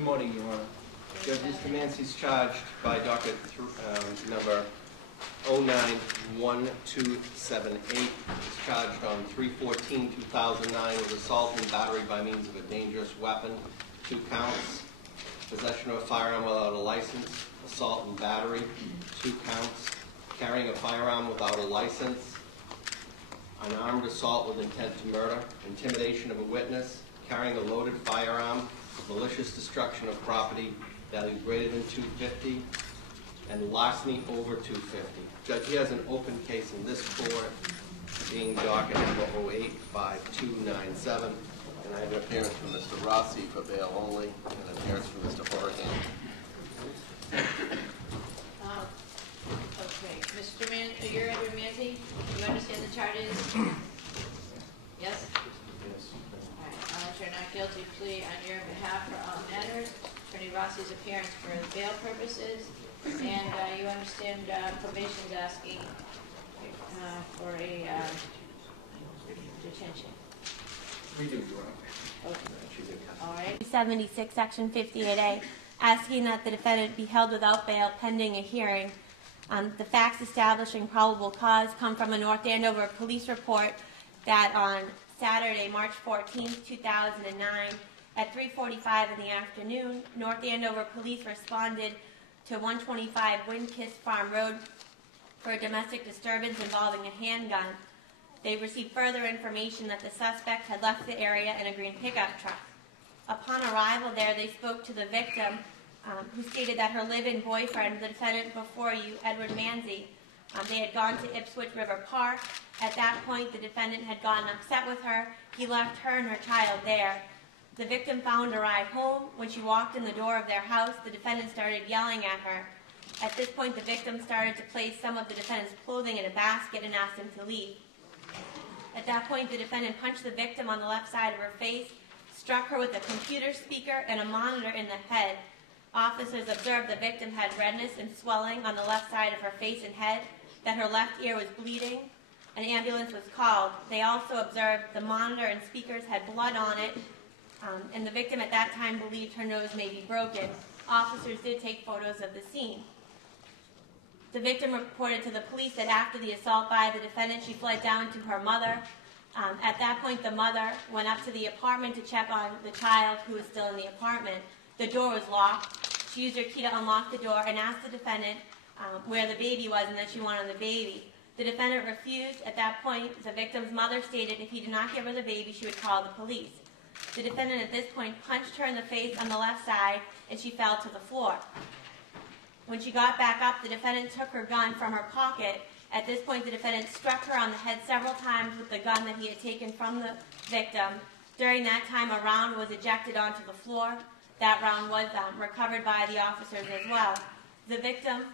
Good morning, Your Honor. Judge, Mr. Manzi's charged by docket number 091278. He's charged on 3/14/2009 with assault and battery by means of a dangerous weapon, 2 counts. Possession of a firearm without a license, assault and battery, 2 counts. Carrying a firearm without a license, an armed assault with intent to murder, intimidation of a witness, carrying a loaded firearm, malicious destruction of property value greater than $250, and larceny over $250. Judge, he has an open case in this court, being docket number 085297, and I have an appearance from Mr. Rossi for bail only, and an appearance from Mr. Horrigan. Okay, Mr. you're Edward Manzi. You understand the charges? Yes? Yes. All right, I'll enter a not guilty plea on your behalf for all matters. Attorney Rossi's appearance for bail purposes, and you understand probation's asking for a detention. We do, Your Honor. Okay. All right. 76, Section 58A, asking that the defendant be held without bail pending a hearing. The facts establishing probable cause come from a North Andover police report that on Saturday, March 14, 2009, at 3:45 in the afternoon, North Andover police responded to 125 Windkiss Farm Road for a domestic disturbance involving a handgun. They received further information that the suspect had left the area in a green pickup truck. Upon arrival there, they spoke to the victim, who stated that her live-in boyfriend, the defendant before you, Edward Manzi, they had gone to Ipswich River Park. At that point, the defendant had gotten upset with her. He left her and her child there. The victim found a ride home. When she walked in the door of their house, the defendant started yelling at her. At this point, the victim started to place some of the defendant's clothing in a basket and asked him to leave. At that point, the defendant punched the victim on the left side of her face, struck her with a computer speaker and a monitor in the head. Officers observed the victim had redness and swelling on the left side of her face and head, that her left ear was bleeding. An ambulance was called. They also observed the monitor and speakers had blood on it, and the victim at that time believed her nose may be broken. Officers did take photos of the scene. The victim reported to the police that after the assault by the defendant, she fled down to her mother. At that point, the mother went up to the apartment to check on the child who was still in the apartment. The door was locked. She used her key to unlock the door and asked the defendant where the baby was and that she wanted the baby. The defendant refused. At that point, the victim's mother stated if he did not give her the baby, she would call the police. The defendant at this point punched her in the face on the left side, and she fell to the floor. When she got back up, the defendant took her gun from her pocket. At this point, the defendant struck her on the head several times with the gun that he had taken from the victim. During that time, a round was ejected onto the floor. That round was recovered by the officers as well. The victim's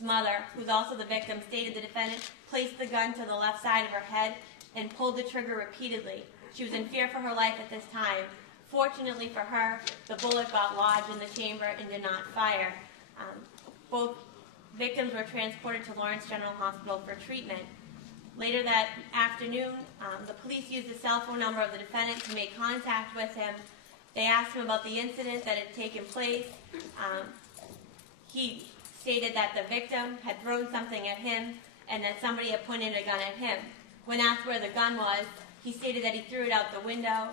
mother, who's also the victim, stated the defendant placed the gun to the left side of her head and pulled the trigger repeatedly. She was in fear for her life at this time. Fortunately for her, the bullet got lodged in the chamber and did not fire. Both victims were transported to Lawrence General Hospital for treatment. Later that afternoon, the police used the cell phone number of the defendant to make contact with him. They asked him about the incident that had taken place. He stated that the victim had thrown something at him and that somebody had pointed a gun at him. When asked where the gun was, he stated that he threw it out the window.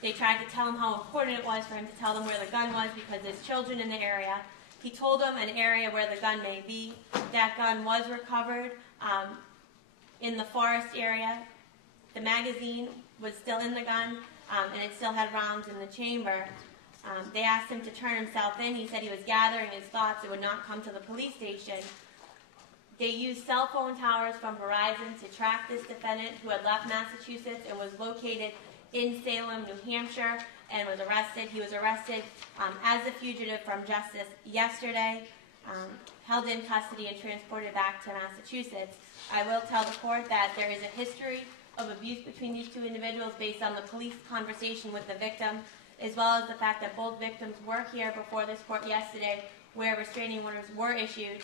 They tried to tell him how important it was for him to tell them where the gun was because there's children in the area. He told them an area where the gun may be. That gun was recovered in the forest area. The magazine was still in the gun, and it still had rounds in the chamber. They asked him to turn himself in. He said he was gathering his thoughts and would not come to the police station. They used cell phone towers from Verizon to track this defendant who had left Massachusetts and was located in Salem, New Hampshire, and was arrested. He was arrested as a fugitive from justice yesterday, held in custody and transported back to Massachusetts. I will tell the court that there is a history of abuse between these two individuals based on the police conversation with the victim, as well as the fact that both victims were here before this court yesterday where restraining orders were issued.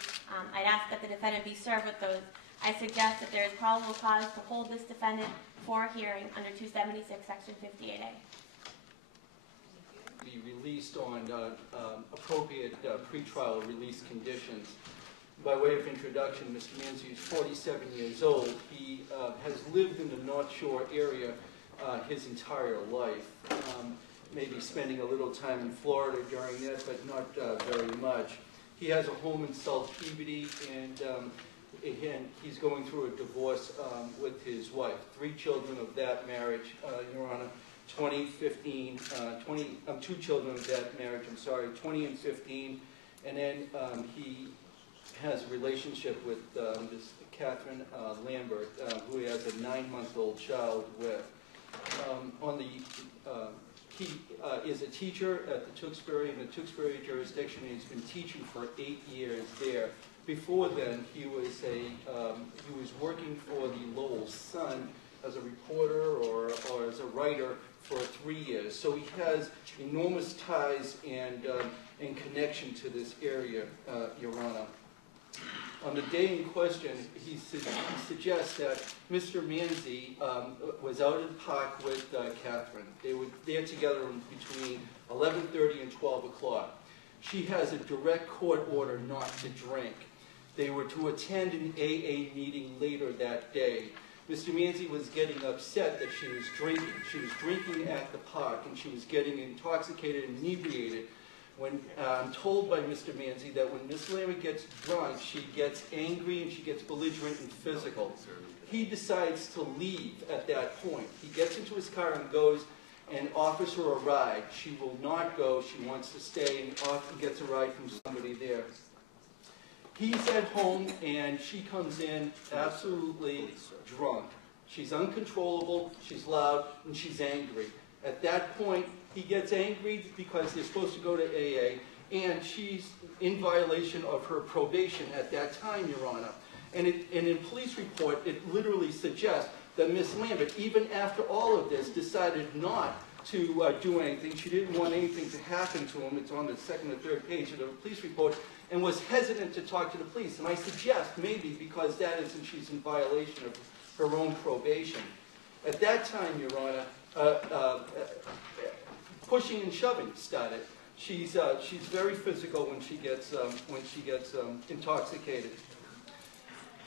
I'd ask that the defendant be served with those. I suggest that there is probable cause to hold this defendant for a hearing under 276, Section 58A. be released on appropriate pretrial release conditions. By way of introduction, Mr. Manzi is 47 years old. He has lived in the North Shore area his entire life. Maybe spending a little time in Florida during that, but not very much. He has a home in South Peabody, and he's going through a divorce with his wife. 3 children of that marriage, Your Honor, 2 children of that marriage, 20 and 15, and then he has a relationship with this Catherine Lambert, who he has a 9-month-old child with. He is a teacher at the Tewksbury, in the Tewksbury jurisdiction, and he's been teaching for 8 years there. Before then, he was working for the Lowell Sun as a reporter or as a writer for 3 years. So he has enormous ties and connection to this area, Your Honor. On the day in question, he suggests that Mr. Manzi was out in the park with Catherine. They were there together between 11:30 and 12 o'clock. She has a direct court order not to drink. They were to attend an AA meeting later that day. Mr. Manzi was getting upset that she was drinking. She was drinking at the park, and she was getting intoxicated and inebriated. When I'm told by Mr. Manzi that when Ms. Lambert gets drunk, she gets angry and she gets belligerent and physical. He decides to leave at that point. He gets into his car and goes and offers her a ride. She will not go. She wants to stay, and often gets a ride from somebody there. He's at home, and she comes in absolutely drunk. She's uncontrollable, she's loud, and she's angry. At that point, he gets angry because they're supposed to go to AA, and she's in violation of her probation at that time, Your Honor. And in police report, it literally suggests that Ms. Lambert, even after all of this, decided not to do anything. She didn't want anything to happen to him. It's on the 2nd or 3rd page of the police report, and was hesitant to talk to the police. And I suggest maybe because that is, and she's in violation of her own probation. At that time, Your Honor, pushing and shoving started. She's very physical when she gets intoxicated.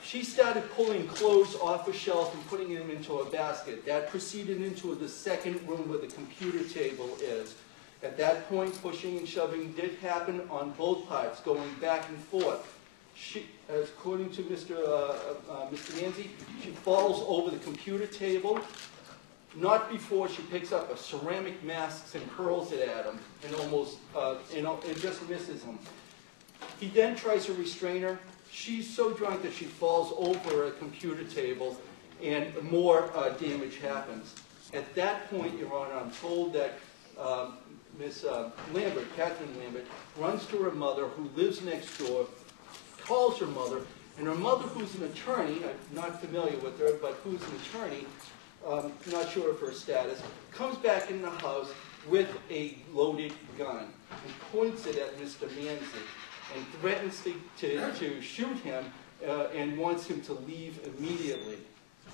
She started pulling clothes off a shelf and putting them into a basket. That proceeded into the second room where the computer table is. At that point, pushing and shoving did happen on both parts, going back and forth. She, according to Mr. Manzi, she falls over the computer table, not before she picks up a ceramic mask and hurls it at him, and almost, it just misses him. He then tries to restrain her. She's so drunk that she falls over a computer table, and more damage happens. At that point, Your Honor, I'm told that Miss Lambert, Catherine Lambert, runs to her mother, who lives next door, calls her mother, and her mother, who's an attorney, I'm not familiar with her, but who's an attorney, not sure of her status, comes back in the house with a loaded gun and points it at Mr. Manzi and threatens to shoot him and wants him to leave immediately.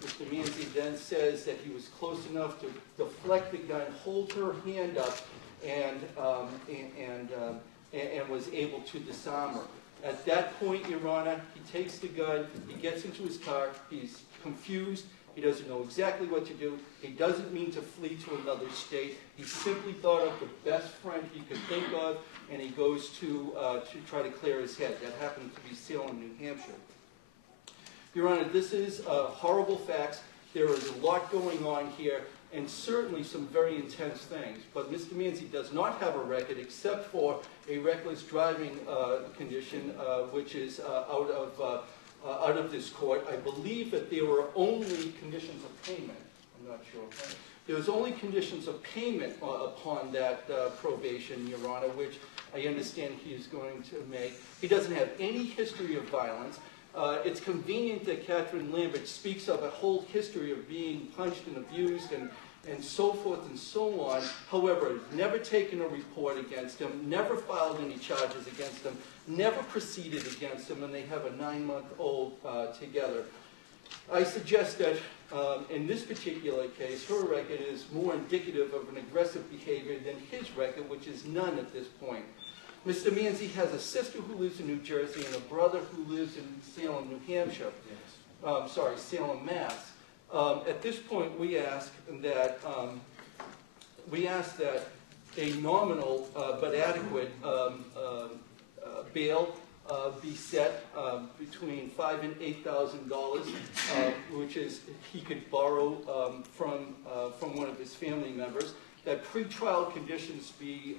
Mr. Manzi then says that he was close enough to deflect the gun, hold her hand up, and was able to disarm her. At that point, Your Honor, he takes the gun, he gets into his car, he's confused, he doesn't know exactly what to do, he doesn't mean to flee to another state, he simply thought of the best friend he could think of, and he goes to try to clear his head. That happened to be Salem, New Hampshire. Your Honor, this is horrible facts. There is a lot going on here, and certainly some very intense things. But Mr. Manzi does not have a record except for a reckless driving condition, which is out of this court. I believe that there were only conditions of payment. I'm not sure. There was only conditions of payment upon that probation, Your Honor, which I understand he is going to make. He doesn't have any history of violence. It's convenient that Catherine Lambert speaks of a whole history of being punched and abused and so forth and so on. However, never taken a report against him, never filed any charges against him, never proceeded against him, and they have a 9-month-old together. I suggest that In this particular case, her record is more indicative of an aggressive behavior than his record, which is none at this point. Mr. Manzi has a sister who lives in New Jersey and a brother who lives in Salem, New Hampshire. Salem, Mass. At this point, we ask that a nominal but adequate bail be set between $5,000 and $8,000, which is he could borrow from one of his family members. That pretrial conditions be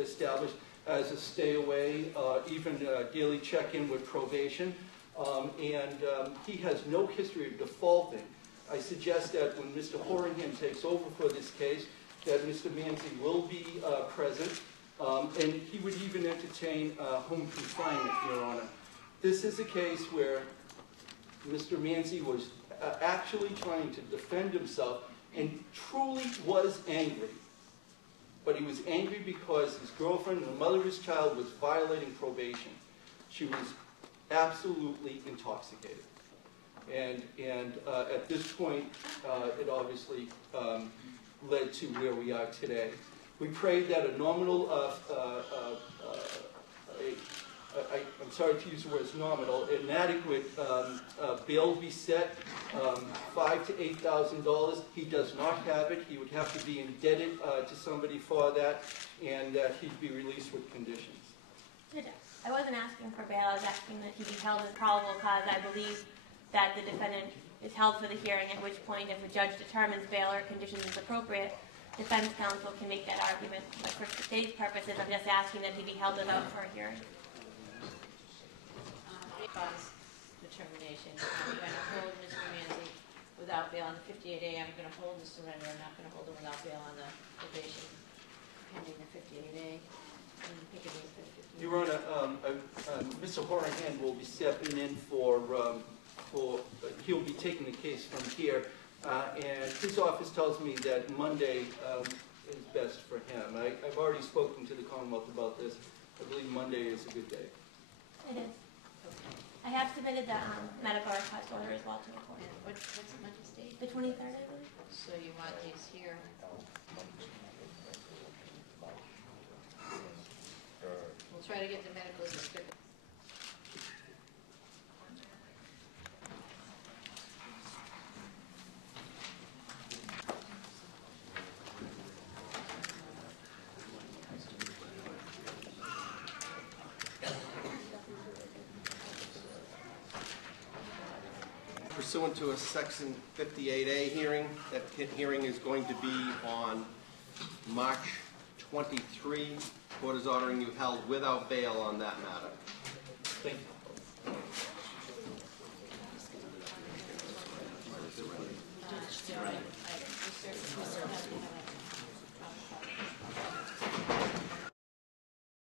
established as a stay away, even daily check-in with probation, and he has no history of defaulting. I suggest that when Mr. Horingham takes over for this case, that Mr. Manzi will be present, and he would even entertain home confinement, Your Honor. This is a case where Mr. Manzi was actually trying to defend himself and truly was angry. But he was angry because his girlfriend and the mother of his child was violating probation. She was absolutely intoxicated. And at this point, it obviously led to where we are today. We pray that a nominal, I'm sorry to use the words nominal, an adequate bail be set, $5,000 to $8,000. He does not have it. He would have to be indebted to somebody for that, and that he'd be released with conditions. I wasn't asking for bail. I was asking that he be held as probable cause. I believe that the defendant is held for the hearing, at which point, if a judge determines bail or conditions is appropriate, defense counsel can make that argument. But for today's purposes, I'm just asking that he be held without for a hearing. Determination. I'm going to hold Mr. Manzi without bail on the 58A. I'm going to hold the surrender. I'm not going to hold him without bail on the probation pending the 58A. Your Honor, Mr. Horingham will be stepping in he'll be taking the case from here, and his office tells me that Monday is best for him. I've already spoken to the Commonwealth about this. I believe Monday is a good day. It is. I have submitted the medical request order as well to the court. What's Monday's date? The 23rd, I believe. So you want these here? We'll try to get the medicals as quick. Pursuant to a Section 58A hearing, that hearing is going to be on March 23. Court is ordering you held without bail on that matter.